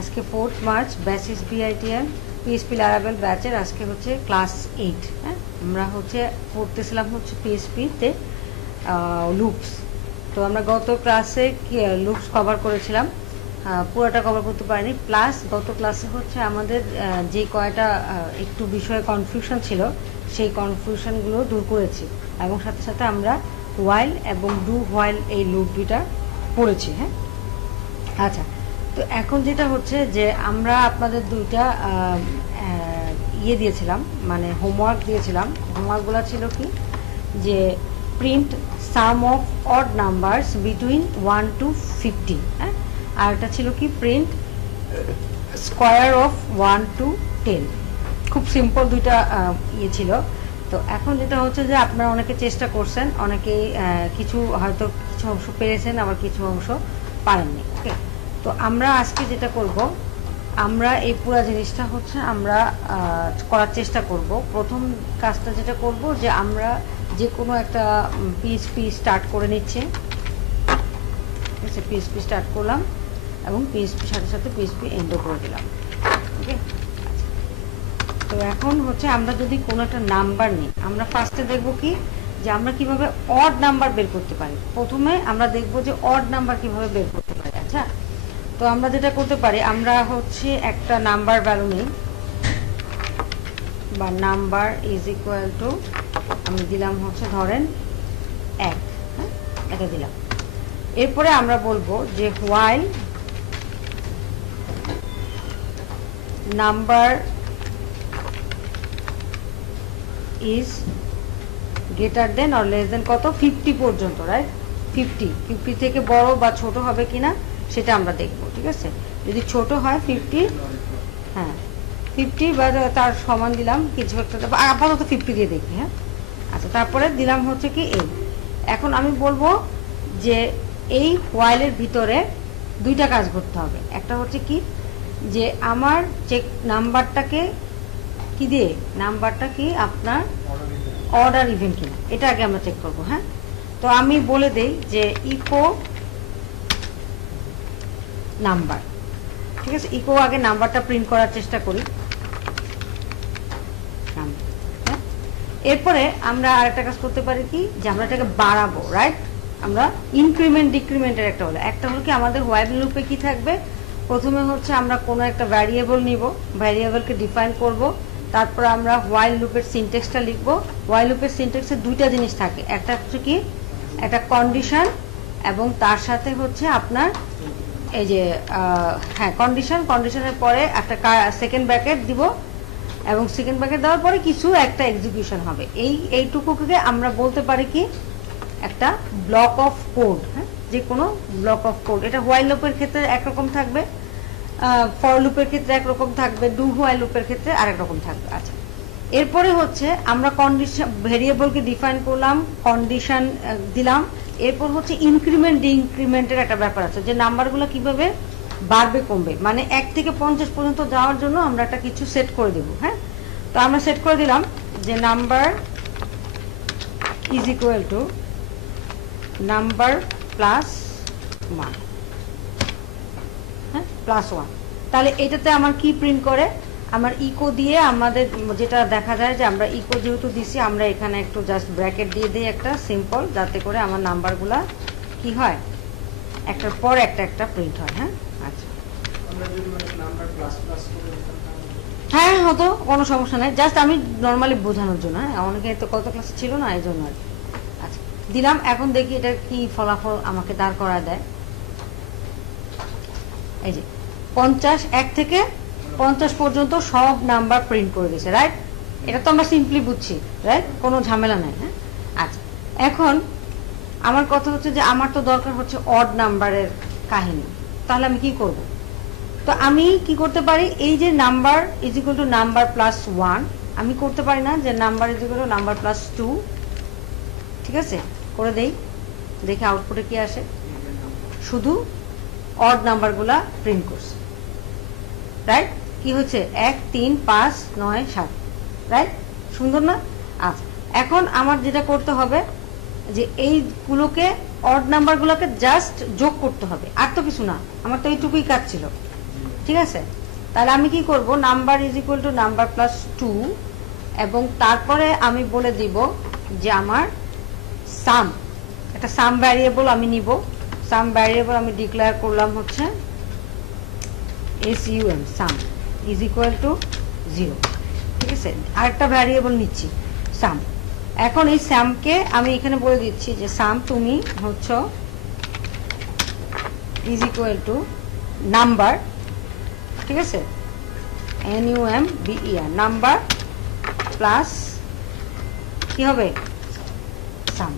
আজকে 4 March batch বিআইটিএন PSP লারাবেল ব্যাচের আজকে হচ্ছে ক্লাস 8। হ্যাঁ, আমরা হচ্ছে পড়তেছিলাম হচ্ছে পিএসপিতে লুপস। তো আমরা গত ক্লাসে লুপস কভার করেছিলাম, পুরোটা কভার করতে পারিনি। প্লাস গত ক্লাসে হচ্ছে আমাদের যে কয়টা একটু বিষয়ে কনফিউশন ছিল সেই কনফিউশনগুলো দূর করেছি, এবং সাথে সাথে আমরা হোয়াইল এবং ডু হোয়াইল এই লুপ দুইটা পড়েছি। হ্যাঁ, আচ্ছা, তো এখন যেটা হচ্ছে যে আমরা আপনাদের দুইটা ইয়ে দিয়েছিলাম, মানে হোমওয়ার্ক দিয়েছিলাম। হোমওয়ার্কগুলো ছিল কি, যে print some of odd numbers between 1 to 50। হ্যাঁ, আর একটা ছিল কি প্রিন্ট স্কোয়ার অফ 1 to 10। খুব সিম্পল দুইটা ইয়ে ছিল। তো এখন যেটা হচ্ছে যে আপনারা অনেকে চেষ্টা করছেন, অনেকেই কিছু হয়তো কিছু অংশ পেরেছেন, আবার কিছু অংশ পারেননি। ওকে, তো আমরা আজকে যেটা করব, আমরা এই পুরো জিনিসটা হচ্ছে আমরা করার চেষ্টা করব। প্রথম কাজটা যেটা করব, যে আমরা যে কোনো একটা পিএসপি স্টার্ট করে নিচ্ছি। ঠিক আছে, পিএসপি স্টার্ট করলাম এবং পিএসপির সাথে সাথে পিএসপি এন্ডও করে দিলাম। ওকে, তো এখন হচ্ছে আমরা যদি কোনো একটা নাম্বার নিই, আমরা ফার্স্টে দেখব কি, যে আমরা কিভাবে অড নাম্বার বের করতে পারি। প্রথমে আমরা দেখব যে অড নাম্বার কিভাবে বের করতে পারি। আচ্ছা, তো আমরা যেটা করতে পারি, আমরা হচ্ছে একটা নাম্বার ভ্যালু নিই, বা নাম্বার ইজ ইকুয়াল টু, আমি দিলাম হচ্ছে ধরেন 1। হ্যাঁ, এটা দিলাম। এরপরে আমরা বলবো যে while number is greater than or less than কত, 50 পর্যন্ত। রাইট, 50 থেকে বড় বা ছোট হবে কিনা সেটা আমরা দেখব। ঠিক আছে, যদি ছোট হয় 50, হ্যাঁ 50 বা তার সমান দিলাম কিছু একটা, আপাতত 50 দিয়ে দেখি। হ্যাঁ, আচ্ছা, তারপরে দিলাম হচ্ছে কি এই। এখন আমি বলবো যে এই হোয়াইলের ভিতরে দুইটা কাজ করতে হবে। একটা হচ্ছে কি, যে আমার চেক নাম্বারটাকে কি দিয়ে, নাম্বারটা কি আপনার অর্ডার ইভেন কিনা, এটা আগে আমরা চেক করব। হ্যাঁ, তো আমি বলে দেই যে ইকো নাম্বার। ঠিক আছে, ইকো আগে নাম্বারটা প্রিন্ট করার চেষ্টা করি। হ্যাঁ, এরপরে আমরা আরেকটা কাজ করতে পারি কি, যে আমরা এটাকে বাড়াবো। রাইট, আমরা ইনক্রিমেন্ট ডিক্রিমেন্টের একটা হলো কি, আমাদের হোয়াইল লুপে কি থাকবে, প্রথমে হচ্ছে আমরা কোনো একটা ভ্যারিয়েবল নিব, ভ্যারিয়েবলকে ডিফাইন করব, তারপর আমরা হোয়াইল লুপের সিনট্যাক্সটা লিখব। হোয়াইল লুপের সিনট্যাক্সে দুইটা জিনিস থাকে, একটা হচ্ছে কি, একটা কন্ডিশন, এবং তার সাথে হচ্ছে আপনার এই যে হ্যাঁ কন্ডিশনের পরে একটা সেকেন্ড ব্র্যাকেট দিব, এবং সেকেন্ড ব্র্যাকেট দেওয়ার পরে কিছু একটা এক্সিকিউশন হবে। এইটুকুকে আমরা বলতে পারি কি, একটা ব্লক অফ কোড। হ্যাঁ, যে কোনো ব্লক অফ কোড। এটা হোয়াইল লুপের ক্ষেত্রে একরকম থাকবে, ফর লুপের ক্ষেত্রে একরকম থাকবে, ডু হোয়াইল লুপের ক্ষেত্রে আরেক রকম থাকবে। আচ্ছা, এরপরে হচ্ছে আমরা কন্ডিশন ভেরিয়েবলকে ডিফাইন করলাম, কন্ডিশন দিলাম। এরপর হচ্ছে ইনক্রিমেন্ট ডিক্রিমেন্টের একটা ব্যাপার আছে, যে নাম্বারগুলো কিভাবে বাড়বে কমবে, মানে 1 থেকে 50 পর্যন্ত যাওয়ার জন্য আমরা একটা কিছু সেট করে দেব। হ্যাঁ, তো আমরা সেট করে দিলাম যে number is equal two number plus 1। হ্যাঁ, +1। তাহলে এটাতে আমার কি প্রিন্ট করে, আমার ইকো দিয়ে আমাদের যেটা দেখা যায়, যে আমরা ইকো যেহেতু দিছি, আমরা এখানে একটু জাস্ট ব্র্যাকেট দিয়ে দিই একটা সিম্পল, যাতে করে আমার নাম্বারগুলা কি হয়, একটার পর একটা প্রিন্ট হয়। হ্যাঁ, আচ্ছা, হ্যাঁ হতো, কোনো সমস্যা নেই, জাস্ট আমি নর্মালি বোঝানোর জন্য। হ্যাঁ, অনেকে তো কত ক্লাসে ছিল না, এই জন্য আর কি। আচ্ছা, দিলাম। এখন দেখি এটা কি ফলাফল আমাকে দাঁড় করা দেয়। এই যে 50, 1 থেকে 50 পর্যন্ত সব নাম্বার প্রিন্ট করে দিয়েছে। রাইট, এটা তো আমরা সিম্পলি বুঝছি। রাইট, কোনো ঝামেলা নাই। হ্যাঁ, আচ্ছা, এখন আমার কথা হচ্ছে যে আমার তো দরকার হচ্ছে অড নাম্বারের কাহিনী। তাহলে আমি কি করব, তো আমি কি করতে পারি, এই যে number is equal two number plus 1, আমি করতে পারি না যে number is equal two number plus 2। ঠিক আছে, করে দেই, দেখি আউটপুটে কি আসে। শুধু অড নাম্বারগুলা প্রিন্ট করছে। রাইট, কি হচ্ছে, 1, 3, 5, 9, 7। রাইট, সুন্দর না? আচ্ছা, এখন আমার যেটা করতে হবে, যে এইগুলোকে অড নাম্বারগুলোকে জাস্ট যোগ করতে হবে, আর তো কিছু না। আমার তো এইটুকুই কাজ ছিল। ঠিক আছে, তাহলে আমি কি করব, number is equal two number plus 2 এবং তারপরে আমি বলে দিব যে আমার সাম, একটা সাম ভ্যারিয়েবল আমি নিব। সাম ভ্যারিয়েবল আমি ডিক্লেয়ার করলাম হচ্ছে SUM, some is equal two 0। ঠিক আছে, আরেকটা ভ্যারিয়েবল নিচ্ছি সাম। এখন এই সামকে আমি এখানে বলে দিচ্ছি যে সাম তুমি হচ্ছে ইজ ইকুয়াল টু নাম্বার, ঠিক আছে, NUMBER, নাম্বার প্লাস কি হবে সাম।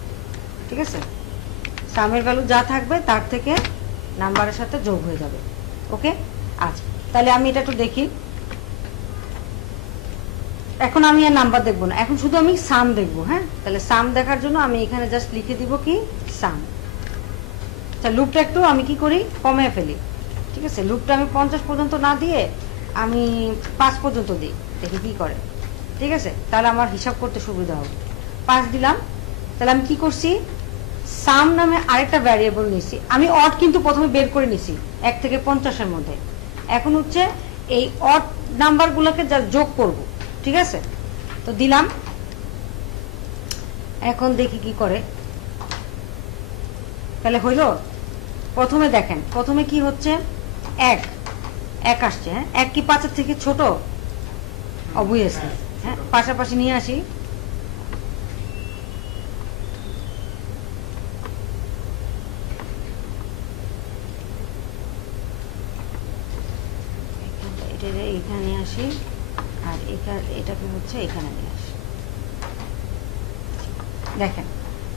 ঠিক আছে, সামের ভ্যালু যা থাকবে তার থেকে নাম্বারের সাথে যোগ হয়ে যাবে। ওকে, আচ্ছা তাহলে আমি এটা একটু দেখি। এখন আমি আর নাম্বার দেখবো না, এখন শুধু আমি সাম দেখবো। হ্যাঁ, তাহলে সাম দেখার জন্য আমি এখানে জাস্ট লিখে দিব কি সাম। আচ্ছা, লুপটা একটু আমি কি করি, কমে ফেলি। ঠিক আছে, লুপটা আমি 50 পর্যন্ত না দিয়ে আমি 5 পর্যন্ত দিই, দেখি কি করে। ঠিক আছে, তাহলে আমার হিসাব করতে সুবিধা হবে। 5 দিলাম, তাহলে আমি কি করছি, সাম নামে আরেকটা ভ্যারিয়েবল নিছি। আমি অড কিন্তু প্রথমে বের করে নিছি 1 থেকে 50-এর মধ্যে। এখন হচ্ছে এই অড নাম্বারগুলোকে যা যোগ করব। ঠিক আছে, তো দিলাম, এখন দেখি কি করে। তাহলে হইল, প্রথমে দেখেন, প্রথমে কি হচ্ছে, 1 আসছে। হ্যাঁ, 1 কি 5-এর থেকে ছোট? অবভিয়াসলি। হ্যাঁ, পাশাপাশি নিয়ে আসি। এখানে আসি আর এটাকে হচ্ছে এখানে নিয়ে আসি। দেখেন,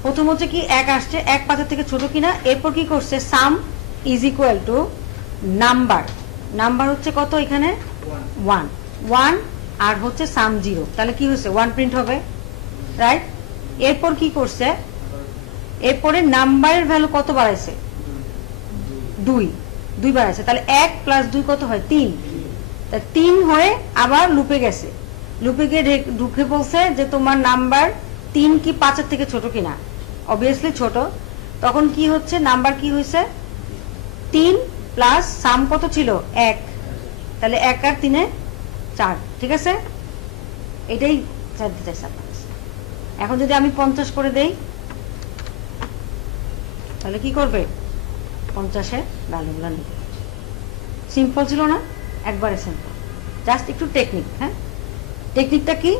প্রথম হচ্ছে কি 1 আসছে, 1 5-এর থেকে ছোট কিনা। এরপর কি করছে, সাম is equal two number, number হচ্ছে কত এখানে 1 আর হচ্ছে সাম 0, তাহলে কি হচ্ছে 1 প্রিন্ট হবে, রাইট। এরপর কি করছে, এরপরে নাম্বারের ভ্যালু কত বাড়াইছে, 2 বাড়াইছে। তাহলে 1 প্লাস 2 কত হয়, 3। 3 হয়ে আবার লুপে গেছে, লুপে গিয়ে ঢুকে বলছে যে তোমার নাম্বার 3 কি 5-এর থেকে ছোট কিনা। অবভিয়াসলি ছোট। তখন কি হচ্ছে, নাম্বার কি হয়েছে 3 প্লাস সাম কত ছিল 1, তাহলে 1 আর 3-এ 4। ঠিক আছে, এটাই 4 দিতে চাইছে। এখন যদি আমি 50 করে দেই, তাহলে কি করবে, 50-এর ভ্যালুগুলো নেবে। সিম্পল ছিল না, একবারে সিম্পল, জাস্ট একটু টেকনিক। হ্যাঁ, টেকনিকটা কি,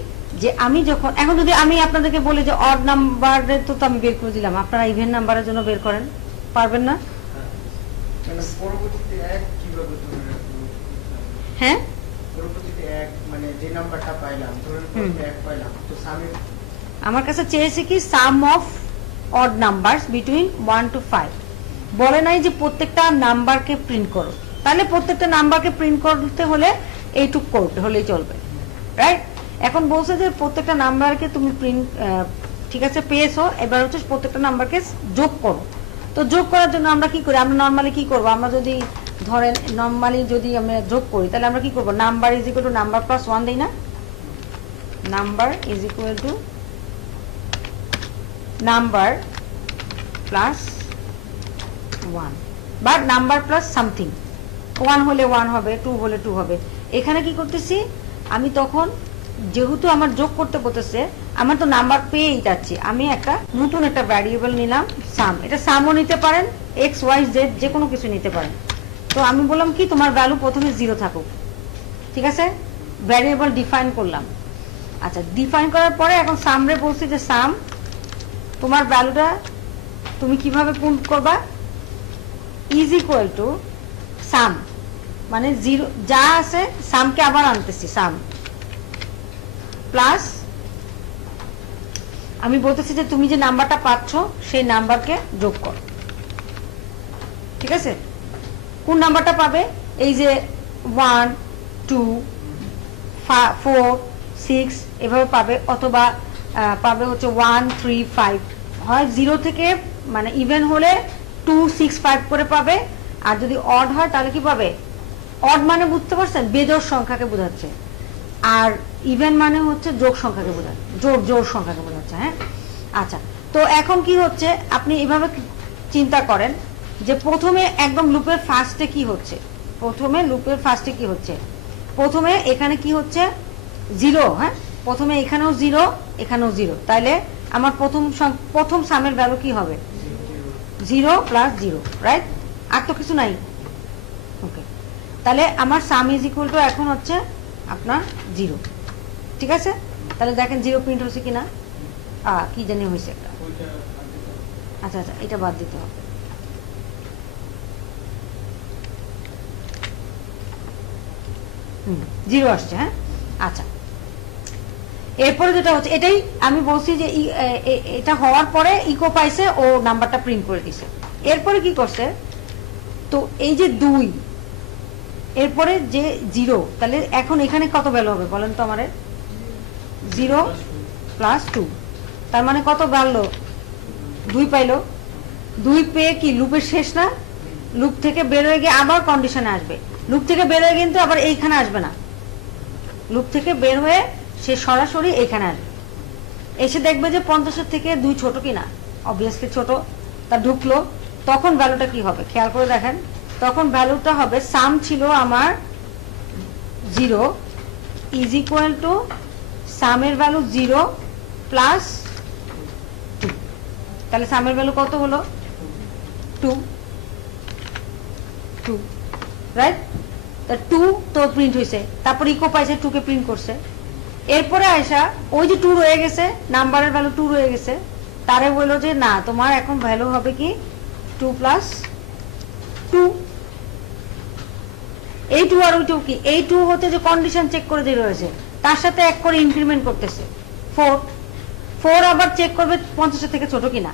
যে আমি যখন, এখন যদি আমি আপনাদেরকে বলি যে অড নাম্বারের তো আমি বের করে দিলাম, আপনারা ইভেন নাম্বারের জন্য বের করেন, পারবেন না? হ্যাঁ, আমার কাছে চেয়েছে কি sum of odd numbers between 1 to 5। বলে নাই যে প্রত্যেকটা নাম্বারকে প্রিন্ট করো, তাহলে প্রত্যেকটা নাম্বারকে প্রিন্ট করতে হলে এইটুক করতে হলেই চলবে, রাইট। এখন বলছে যে প্রত্যেকটা নাম্বারকে তুমি প্রিন্ট, ঠিক আছে পেয়েছো, এবার হচ্ছে প্রত্যেকটা নাম্বারকে যোগ করো। তো যোগ করার জন্য আমরা কি করি, আমরা নর্মালি কি করবো, আমরা যদি ধরেন নর্মালি যদি আমরা যোগ করি, তাহলে আমরা কি করবো, number is equal two number plus 1 দেই না, number is equal two number plus 1 বা নাম্বার প্লাস সামথিং। 1 হলে 1 হবে, 2 হলে 2 হবে। এখানে কি করতেছি আমি, তখন যেহেতু আমার যোগ করতে বলতেছে, আমার তো নাম্বার পেয়েই যাচ্ছি, আমি একটা নতুন একটা ভ্যারিয়েবল নিলাম সাম। এটা সামও নিতে পারেন, এক্স ওয়াই জেড যে কোনো কিছু নিতে পারেন। তো আমি বললাম কি, তোমার ভ্যালু প্রথমে 0 থাকুক। ঠিক আছে, ভ্যারিয়েবল ডিফাইন করলাম। আচ্ছা, ডিফাইন করার পরে এখন সামরে বলছি যে সাম, তোমার ভ্যালুটা তুমি কিভাবে পুট করবা, ইজ ইকুয়াল টু সাম, মানে 0 যা আছে সামকে আবার আনতেছি, সাম প্লাস আমি বলতেছি যে তুমি যে নাম্বারটা পাচ্ছ সেই নাম্বারকে যোগ করো। ঠিক আছে, কোন নাম্বারটা পাবে, এই যে 1 2 4 6 এভাবে পাবে, অথবা পাবে হচ্ছে 1 3 5, হয় 0 থেকে, মানে ইভেন হলে 2 6 5 করে পাবে। আর যদি অড হয় তাহলে কি পাবে, অড মানে বুঝতে পারছেন, বেজোড় সংখ্যাকে বোঝাচ্ছে, আর ইভেন মানে হচ্ছে যোগ সংখ্যাকে বোঝাচ্ছে, জোড় সংখ্যাকে বোঝাচ্ছে। হ্যাঁ, আচ্ছা, তো এখন কি হচ্ছে, আপনি এভাবে চিন্তা করেন যে প্রথমে একদম লুপের ফার্স্টে কি হচ্ছে, প্রথমে লুপের ফার্স্টে কি হচ্ছে, প্রথমে এখানে কি হচ্ছে 0, হ্যাঁ প্রথমে এখানেও 0 এখানেও 0, তাইলে আমার প্রথম সামের ভ্যালু কি হবে 0 প্লাস 0, রাইট? আর তো কিছু নাই। ওকে, তাহলে আমার সাম ইজ ইকুয়াল টু এখন হচ্ছে আপনার 0, ঠিক আছে? তাহলে দেখেন 0 প্রিন্ট হয়েছে কিনা, কি জানি হয়েছে একটা, আচ্ছা আচ্ছা এটা বাদ দিতে হবে। জিরো আসছে, হ্যাঁ আচ্ছা। এরপরে যেটা হচ্ছে এটাই আমি বলছি যে এটা হওয়ার পরে ইকো পাইছে, ও নাম্বারটা প্রিন্ট করে দিছে। এরপরে কি করছে, তো এই যে 2 এরপরে যে 0, তাহলে এখন এখানে কত ভ্যালু হবে বলেন তো আমারে, 0 প্লাস 2, তার মানে কত বাড়লো 2 পাইলো। 2 পেয়ে কি লুপের শেষ না, লুপ থেকে বের হয়ে গিয়ে আবার কন্ডিশনে আসবে। লুপ থেকে বের হয়ে কিন্তু আবার এইখানে আসবে না, লুপ থেকে বের হয়ে সে সরাসরি এইখানে আসবে, এসে দেখবে যে 50-এর থেকে 2 ছোট কিনা, অবভিয়াসলি ছোট, তা ঢুকলো। তখন ভ্যালুটা কি হবে খেয়াল করে দেখেন, তখন ভ্যালুটা হবে সাম ছিল আমার 0 ইজ ইকুয়াল টু সামের ভ্যালু 0 প্লাস 2, তাহলে সামের ভ্যালু কত হলো 2, রাইট? তা 2 তো প্রিন্ট হয়েছে, তারপর ইকো পাইছে 2 কে প্রিন্ট করছে। এরপরে আয়সা ওই যে 2 রয়ে গেছে, নাম্বারের ভ্যালু 2 রয়ে গেছে, তারে বললো যে না তোমার এখন ভ্যালু হবে কি 2 প্লাস 2। এই 2 আর ওই 2 কি, এই 2 হতে যে কন্ডিশন চেক করে যে রয়েছে তার সাথে এক করে ইনক্রিমেন্ট করতেছে 4 আবার চেক করবে 50 থেকে ছোট কিনা,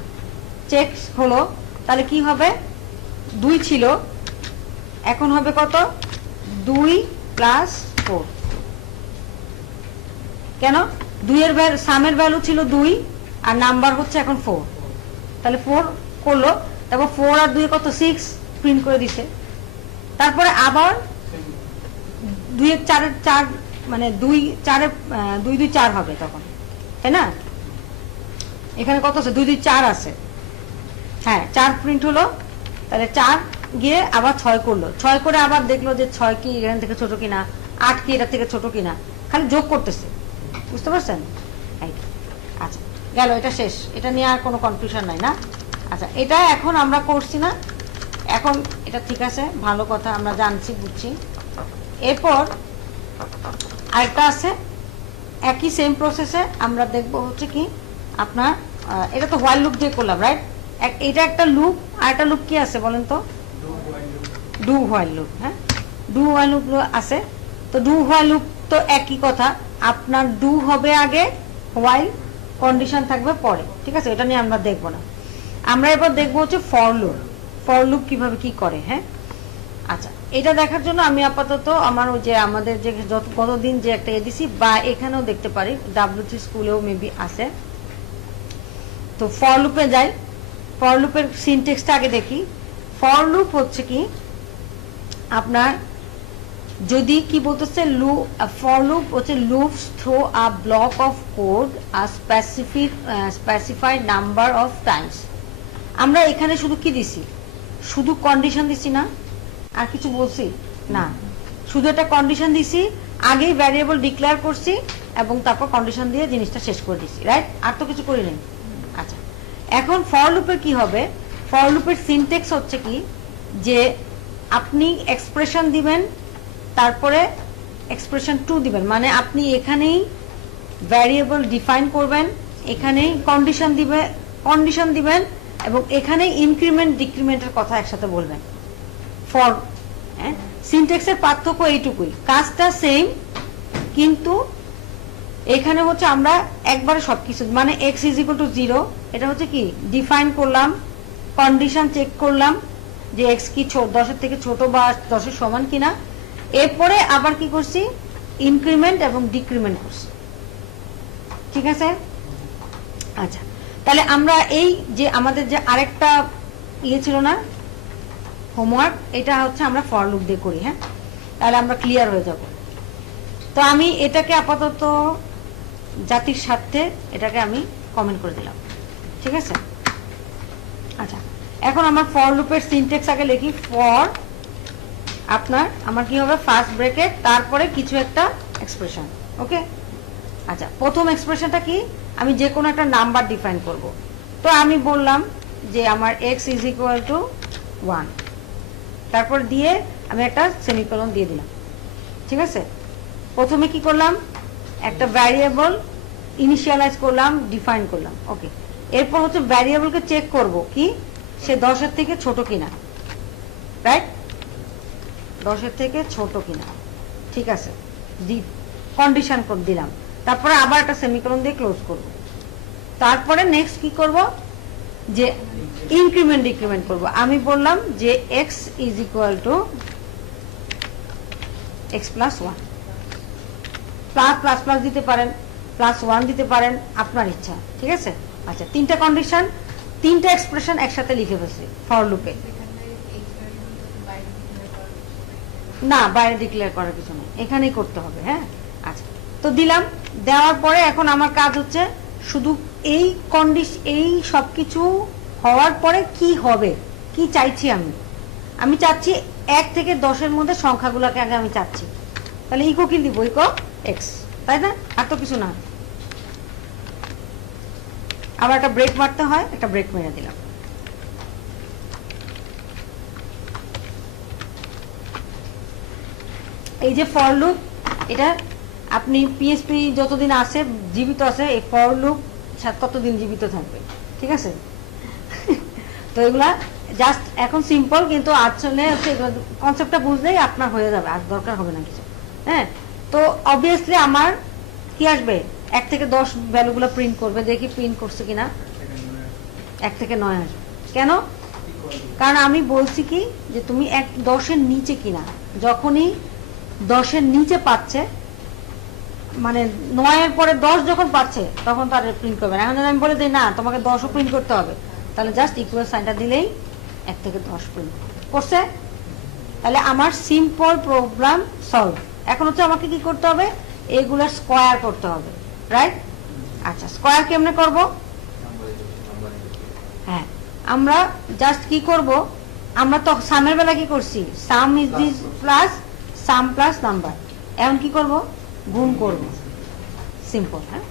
চেক হলো, তাহলে কি হবে 2 ছিল এখন হবে কত 2 প্লাস 4, কেন 2 এর সামের ভ্যালু ছিল 2 আর নাম্বার হচ্ছে এখন 4, তাহলে 4 করলো, তারপর 4 আর 2 কত 6 প্রিন্ট করে দিছে। তারপরে আবার 2 এর 4 এর 4 মানে 2 4 এর 2 2 4 হবে তখন, তাই না? এখানে কত আছে 2 2 4 আছে, হ্যাঁ 4 প্রিন্ট হলো, তাহলে 4 গিয়ে আবার 6 করলো, 6 করে আবার দেখলো যে 6 কি এখান থেকে ছোট কিনা, 8 কি এটা থেকে ছোট কিনা, খালি যোগ করতেছে, বুঝতে পারছেন? আচ্ছা গেল, এটা শেষ, এটা নিয়ে আর কোনো কনফিউশন নাই না। আচ্ছা এটা এখন আমরা করছি না, এখন এটা ঠিক আছে, ভালো কথা, আমরা জানছি বুঝছি। এরপর আরেকটা আছে, একই সেম প্রসেসে আমরা দেখবো হচ্ছে কি আপনার এটা তো হোয়াইল লুপ দিয়ে করলাম, রাইট? এটা একটা লুপ, আর একটা লুপ কি আছে বলেন তো, ডু হোয়াইল লুপ। হ্যাঁ ডু হোয়াইল লুপ আছে, তো ডু হোয়াইল লুপ তো একই কথা, আপনার ডু হবে আগে, হোয়াইল কন্ডিশন থাকবে পরে, ঠিক আছে? এটা নিয়ে আমরা দেখবো না। আমরা এবার দেখবো হচ্ছে ফর লুপ, ফর লুপ কিভাবে কি করে। হ্যাঁ আচ্ছা, এটা দেখার জন্য আমি আপাতত আমার ওই যে আমাদের যে গতদিন যে একটা এডিসি বা এখানেও দেখতে পারি, W3 স্কুলেও মেবি আছে, তো ফর লুপে যাই। ফর লুপের সিনটেক্সটা আগে দেখি। ফর লুপ হচ্ছে কি আপনার, যদি কি বলতেছে ফর লুপ হচ্ছে loops through a block of code a specified number of times. আমরা এখানে শুধু কি দিছি, শুধু কন্ডিশন দিছি না, আর কিছু বলছি না, শুধু একটা কন্ডিশন দিছি, আগেই ভ্যারিয়েবল ডিক্লেয়ার করছি এবং তারপর কন্ডিশন দিয়ে জিনিসটা শেষ করে দিছি, রাইট? আর তো কিছু করি নাই। আচ্ছা এখন ফর লুপের কি হবে, ফর লুপের সিনটেক্স হচ্ছে কি যে আপনি এক্সপ্রেশন দিবেন, তারপরে এক্সপ্রেশন 2 দিবেন, মানে আপনি এখানেই ভ্যারিয়েবল ডিফাইন করবেন, এখানেই কন্ডিশন দিবেন এবং এখানেই ইনক্রিমেন্ট ডিক্রিমেন্টের কথা একসাথে বলবেন। ফর সিনটেক্সের পার্থক্য এইটুকুই, কাজটা সেম, কিন্তু এখানে হচ্ছে আমরা একবারে সবকিছু মানে x ইজ ইকুয়াল টু 0, এটা হচ্ছে কি ডিফাইন করলাম, কন্ডিশন চেক করলাম যে x কি 10-এর থেকে ছোট বা 10-এর সমান কিনা, এরপরে আবার কি করছি ইনক্রিমেন্ট এবং ডিক্রিমেন্ট করছি, ঠিক আছে? আচ্ছা তাহলে আমরা এই যে আমাদের যে আরেকটা ইয়ে ছিল না হোমওয়ার্ক, এটা হচ্ছে আমরা ফর লুপ দিয়ে করি। হ্যাঁ তাহলে আমরা ক্লিয়ার হয়ে যাব। তো আমি এটাকে আপাতত জাতির স্বার্থে এটাকে আমি কমেন্ট করে দিলাম, ঠিক আছে? আচ্ছা এখন আমার ফর লুপের সিনটেক্স আগে লিখি, ফর আপনার আমার কি হবে ফার্স্ট ব্র্যাকেট তারপরে কিছু একটা এক্সপ্রেশন। ওকে, আচ্ছা প্রথম এক্সপ্রেশনটা কি, আমি যে কোনো একটা নাম্বার ডিফাইন করব। তো আমি বললাম যে আমার x ইজ ইকুয়াল টু 1, তারপর দিয়ে আমি একটা সেমিকোলন দিয়ে দিলাম। ঠিক আছে, প্রথমে কি করলাম, একটা ভ্যারিয়েবল ইনিশিয়ালাইজ করলাম, ডিফাইন করলাম। ওকে, এরপর হচ্ছে ভ্যারিয়েবলকে চেক করব কি সে 10-এর থেকে ছোট কিনা, রাইট, 10-এর থেকে ছোট কিনা। ঠিক আছে, কন্ডিশন করে দিলাম, তারপরে আবার একটা সেমিকোলন দিয়ে ক্লোজ করব। তারপরে নেক্সট কি করব, যে ইনক্রিমেন্ট ডিক্রিমেন্ট করব। আমি বললাম যে x is equal two x plus 1, plus plus plus দিতে পারেন, প্লাস 1 দিতে পারেন, আপনার ইচ্ছা। ঠিক আছে, আচ্ছা তিনটা কন্ডিশন, তিনটা এক্সপ্রেশন একসাথে লিখে ফেলছি ফর লুপে। না, বাইরে ডিক্লেয়ার করার কিছু নেই, এখানেই করতে হবে। হ্যাঁ, আচ্ছা তো দিলাম, দেওয়ার পরে এখন আমার কাজ হচ্ছে শুধু এই এই সবকিছু হওয়ার পরে কি হবে, কি চাইছি আমি চাচ্ছি 1 থেকে 10-এর মধ্যে সংখ্যাগুলোকে আগে আমি চাচ্ছি। তাহলে ইকো কি দিব, ইকো এক্স, তাই না, আর তো কিছু না। আবার একটা ব্রেক মারতে হয়, একটা ব্রেক মেরে দিলাম। এই যে ফর লুপ, এটা আপনি পিএসপি যতদিন আছে জীবিত আছে, এই ফর লুপ ততদিন জীবিত থাকবে। ঠিক আছে, তো এগুলা জাস্ট এখন সিম্পল, কিন্তু আসলে হচ্ছে কনসেপ্টটা বুঝলেই আপনার হয়ে যাবে, আর দরকার হবে না কিছু। হ্যাঁ, তো অবভিয়াসলি আমার কি আসবে, 1 থেকে 10 ভ্যালুগুলো প্রিন্ট করবে, দেখি প্রিন্ট করছে কিনা। 1 থেকে 9 আসবে, কেন, কারণ আমি বলছি কি যে তুমি 10-এর নিচে কিনা, যখনই 10-এর নিচে পাচ্ছে, মানে 9-এর পরে 10 যখন পাচ্ছে তখন তার প্রিন্ট করবে না। এখন যদি আমি বলে দিই না তোমাকে 10ও প্রিন্ট করতে হবে, তাহলে জাস্ট ইকুয়াল সাইনটা দিলেই 1 থেকে 10 প্রিন্ট করছে। তাহলে আমার সিম্পল প্রোগ্রাম সলভ। এখন হচ্ছে আমাকে কি করতে হবে, এগুলোর স্কোয়ার করতে হবে, রাইট। আচ্ছা স্কোয়ার কেমনে করব, হ্যাঁ আমরা জাস্ট কি করব, আমরা তো সামের বেলা কি করছি, সাম is this plus some plus number, এখন কি করব, গুণ করব, সিম্পল। হ্যাঁ,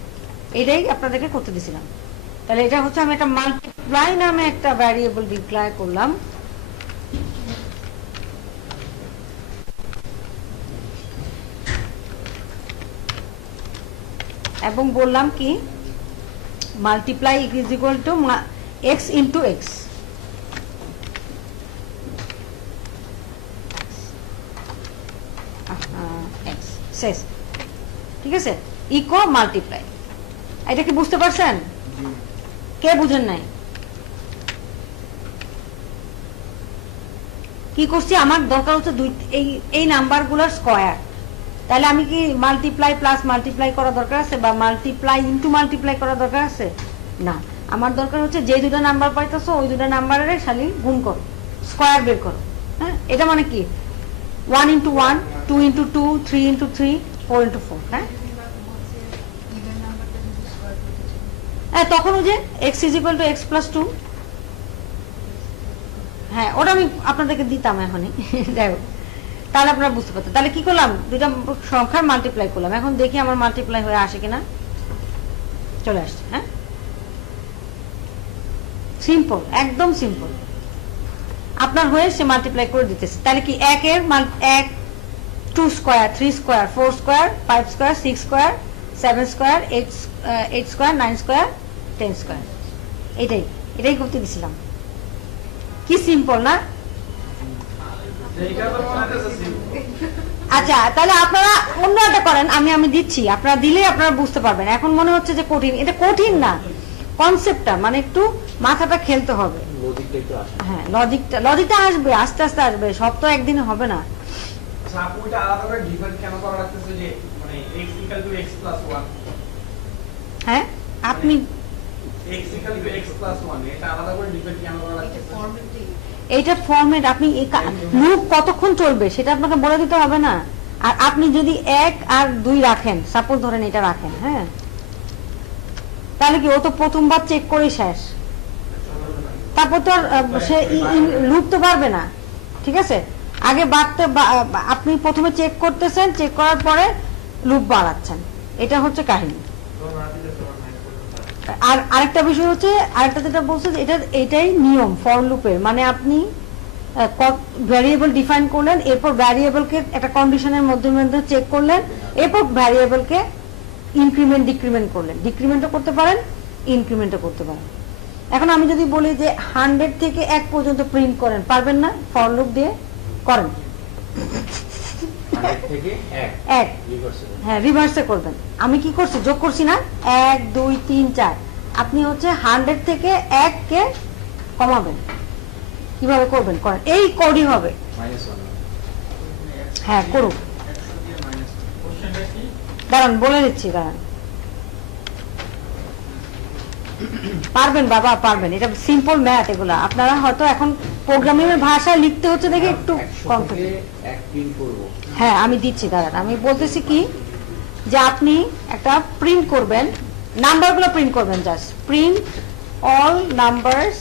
এটাই আপনাদেরকে করতে দিছিলাম। তাহলে এটা হচ্ছে আমি একটা মাল্টিপ্লাই নামে একটা ভ্যারিয়েবল ডিক্লেয়ার করলাম, এবং বললাম কি multiply is equal two x into x. শেষ, ঠিক আছে, ইকো মাল্টিপ্লাই। এটা কি বুঝতে পারছেন, কে বুঝেন নাই, কি করছি, আমার দরকার হচ্ছে এই নাম্বারগুলোর স্কয়ার। তাহলে আমি কি মাল্টিপ্লাই প্লাস মাল্টিপ্লাই করা দরকার আছে, বা মাল্টিপ্লাই ইন্টু মাল্টিপ্লাই করা দরকার আছে, না। আমার দরকার হচ্ছে যে দুটো নাম্বার পাইতেছো ওই দুটো নাম্বারের খালি গুণ করো, স্কয়ার বের করো। হ্যাঁ, এটা মানে কি 1 ইন্টু 1, 2 ইন্টু 2, 3 ইন্টু 3, 4 ইন্টু 4। হ্যাঁ, তখন ওই যে x is equal two x plus 2। হ্যাঁ, ওটা আমি আপনাদেরকে দিতাম এখনই, দেখো তাহলে আপনারা বুঝতে পারতেন। তাহলে কি করলাম, দুইটা সংখ্যার মাল্টিপ্লাই করলাম, এখন দেখি আমার মাল্টিপ্লাই হয়ে আসে কিনা, চলে আসছে। হ্যাঁ, সিম্পল, একদম সিম্পল, আপনার হয়ে সে মাল্টিপ্লাই করে দিতেছে। তাহলে কি 1-এর 1, 2 square, 3 square, 4 square, 5 square, 6 square, 7 square, 8 square, 9 square, 10 square, এটাই করতে দিছিলাম। কি সিম্পল না? আচ্ছা তাহলে আপনারা অন্য একটা করেন, আমি দিচ্ছি, আপনারা দিলে আপনারা বুঝতে পারবেন। এখন মনে হচ্ছে যে কঠিন, এটা কঠিন না, কনসেপ্টটা মানে একটু মাথাটা খেলতে হবে। হ্যাঁ, লজিকটা আসবে, আস্তে আস্তে আসবে, সব তো একদিনে হবে না। হ্যাঁ, আপনি এইটা ফরম্যাট, আপনি লুপ কতক্ষণ চলবে সেটা আপনাকে বলে দিতে হবে না। আর আপনি যদি 1 আর 2 রাখেন, সাপোজ ধরেন এটা রাখেন, হ্যাঁ, তাহলে কি ও তো প্রথমবার চেক করে শেষ, তারপর তো সে লুপ তো পারবে না। ঠিক আছে, আগে বাড়তে আপনি প্রথমে চেক করতেছেন, চেক করার পরে লুপ বাড়াচ্ছেন, এটা হচ্ছে কাহিনী। আর আরেকটা বিষয় হচ্ছে, আরেকটা যেটা বলছে এটাই নিয়ম ফর লুপের, মানে আপনি ভ্যারিয়েবল ডিফাইন করলেন, এরপর ভ্যারিয়েবলকে একটা কন্ডিশনের মধ্যে চেক করলেন, এরপর ভ্যারিয়েবলকে ইনক্রিমেন্ট ডিক্রিমেন্ট করলেন, ডিক্রিমেন্টও করতে পারেন, ইনক্রিমেন্টও করতে পারেন। এখন আমি যদি বলি যে 100 থেকে 1 পর্যন্ত প্রিন্ট করেন, পারবেন না? ফর লুপ দিয়ে করেন, এক, হ্যাঁ রিভার্সে করবেন। আমি কি করছি, যোগ করছি না, 1 2 3 4। আপনি হচ্ছে 100 থেকে 1 কে কমাবেন, কিভাবে করবেন করেন, এই কোডই হবে। হ্যাঁ করুন, দাঁড়ান বলে দিচ্ছি, দাঁড়ান। পারবেন বাবা, পারবেন, এটা সিম্পল ম্যাথ। এগুলা আপনারা হয়তো এখন প্রোগ্রামিং এর ভাষায় লিখতে হচ্ছে দেখে একটু কনফিউজ। হ্যাঁ আমি দিচ্ছি, দাঁড়ান আমি বলতেছি কি, যে আপনি একটা প্রিন্ট করবেন, নাম্বারগুলো প্রিন্ট করবেন, just print all numbers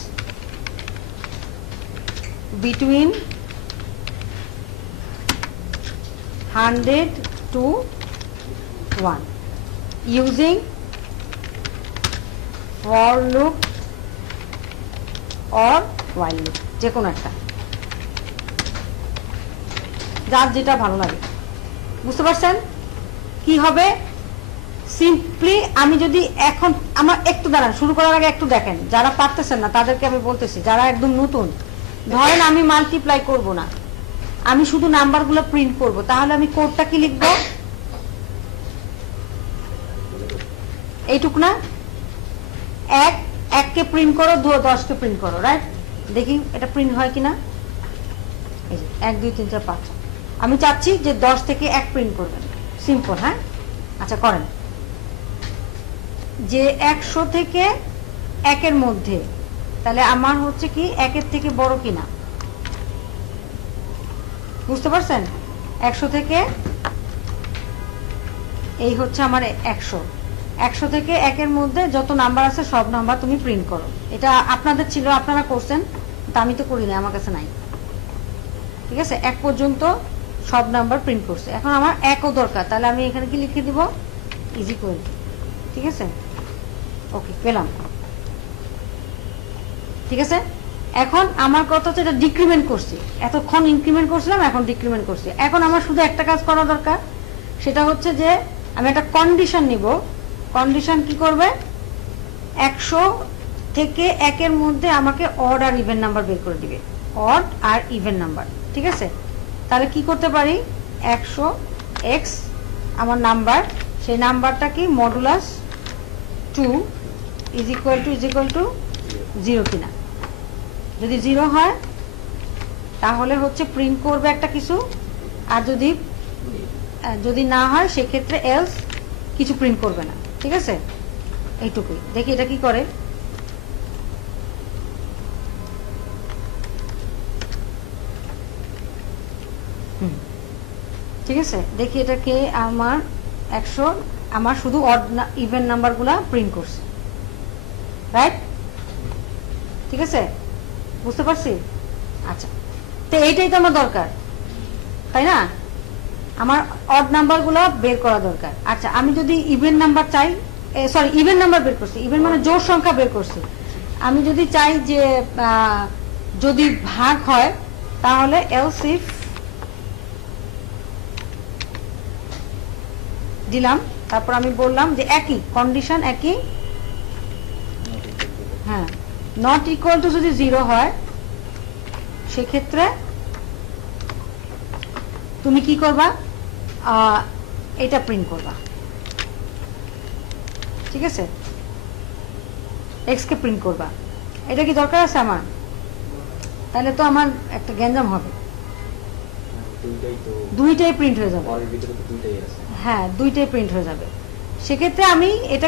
between 100 to 1 using for loop or while loop, যে কোনো একটা, যার যেটা ভালো লাগে। বুঝতে পারছেন কি হবে? সিম্পলি আমি যদি এখন আমার একটু দাঁড়ান, শুরু করার আগে একটু দেখেন, যারা পারতেছেন না তাদেরকে আমি বলতেছি, যারা একদম নতুন, ধরেন আমি মাল্টিপ্লাই করব না, আমি শুধু নাম্বারগুলো প্রিন্ট করব, তাহলে আমি কোডটা কি লিখব? এইটুক না, 1 কে প্রিন্ট করো, 10 কে প্রিন্ট করো, রাইট? দেখি এটা প্রিন্ট হয় কিনা। এই যে 1 2 3 4 5, আমি চাচ্ছি যে 10 থেকে 1 প্রিন্ট করবেন, সিম্পল। হ্যাঁ আচ্ছা করেন, যে 100 থেকে 1 এর মধ্যে, তাহলে আমার হচ্ছে কি 1 এর থেকে বড় কিনা, বুঝতে পারছেন? 100 থেকে এই হচ্ছে আমার 100 থেকে 1 এর মধ্যে যত নাম্বার আছে সব নাম্বার তুমি প্রিন্ট করো। এটা আপনাদের ছিল, আপনারা করছেন, তা আমি তো করি না, আমার কাছে নাই। ঠিক আছে, 1 পর্যন্ত সব নাম্বার প্রিন্ট করছে। এখন আমার 1ও দরকার, তাহলে আমি এখানে কি লিখে দিব, ইজ ইকুয়াল টু। ঠিক আছে, ওকে পেলাম। ঠিক আছে, এখন আমার কথা হচ্ছে এটা ডিক্রিমেন্ট করছি, এতক্ষণ ইনক্রিমেন্ট করছিলাম, এখন ডিক্রিমেন্ট করছি। এখন আমার শুধু একটা কাজ করা দরকার, সেটা হচ্ছে যে আমি একটা কন্ডিশন নিব। কন্ডিশন কি করবে, 100 থেকে 1 এর মধ্যে আমাকে অড আর ইভেন নাম্বার বের করে দিবে, অড আর ইভেন নাম্বার। ঠিক আছে, তাহলে কি করতে পারি, 100x আমার নাম্বার, সেই নাম্বারটা কি মডুলাস 2 ইজ ইকুয়াল টু 0 কিনা। যদি 0 হয় তাহলে হচ্ছে প্রিন্ট করবে একটা কিছু, আর যদি না হয় সেক্ষেত্রে এলস কিছু প্রিন্ট করবে না। ঠিক আছে, এইটুকুই। দেখি এটা কি করে। ঠিক আছে, দেখি এটা কে, আমার 100, আমার শুধু অড ইভেন নাম্বারগুলা প্রিন্ট করছে, রাইট? ঠিক আছে, বুঝতে পারছি? আচ্ছা, তো এইটাই তো আমার দরকার, তাই না? আমার অড নাম্বারগুলো বের করা দরকার। আচ্ছা, আমি যদি ইভেন নাম্বার চাই, সরি ইভেন নাম্বার বের করছি, ইভেন মানে জোড় সংখ্যা বের করছি। আমি যদি চাই যে যদি ভাগ হয়, তাহলে এলস ইফ দিলাম, তারপর আমি বললাম যে একই কন্ডিশন, একই, হ্যাঁ, নট ইকুয়াল টু যদি 0 হয় সেক্ষেত্রে তুমি কি করবা, এটা প্রিন্ট করবা। ঠিক আছে, এক্স কে প্রিন্ট করবা। এটা কি দরকার আছে আমার? তাহলে তো আমার একটা গ্যাঞ্জাম হবে, দুইটাই প্রিন্ট হয়ে যাবে। হ্যাঁ, দুইটাই প্রিন্ট হয়ে যাবে। সেক্ষেত্রে আমি এটা